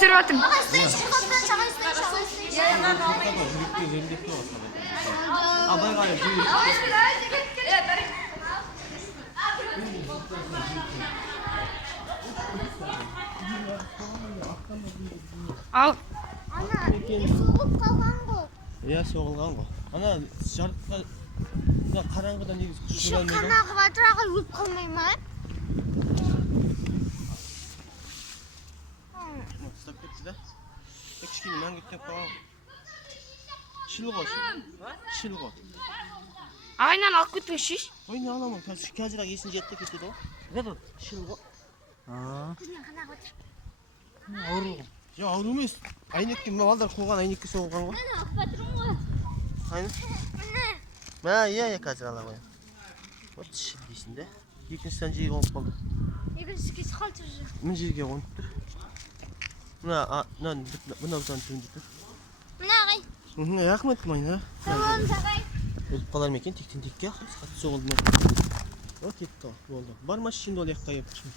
Серватым. Ал. Ана, соғып қалған ғой. Иә, соғылған ғой. Ана жарыққа қараңғыда негізі күш көре алмайды. Қанағы батыраға өліп қалмай ма? Ұстап кетті да. Кішкене мән кеткен қалған. Шыл ғой. Шыл ғой. Айнан алып кетпекші. Ойны аламын. Қазір-ақ есін жетті кетеді ғой. Ғадат, шыл ғой. Күнен қанағы батыр. Ауру. Жоқ, ауру емес. Айнекке, балдар қуған айнекке соғылған ғой. Мені ақ батырым ғой. Айны? Мә, иә, қазір ала қоям. Вот шыл дейсің де. Екіншіден жиі қонып қалды. Екінші кесі қалып жүр. Мін жерге қонып тұр. Бұна бұдан түнді тұр. Мына ағай. Рахмет майна. Салон сағай. Өліп қалар ма екен, тектен текке қатты соғылды ма? О, кетті, болды. Бар ма şimdi ол яққа еп şimdi.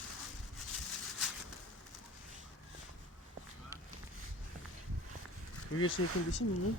Өгерсен екен десем, мен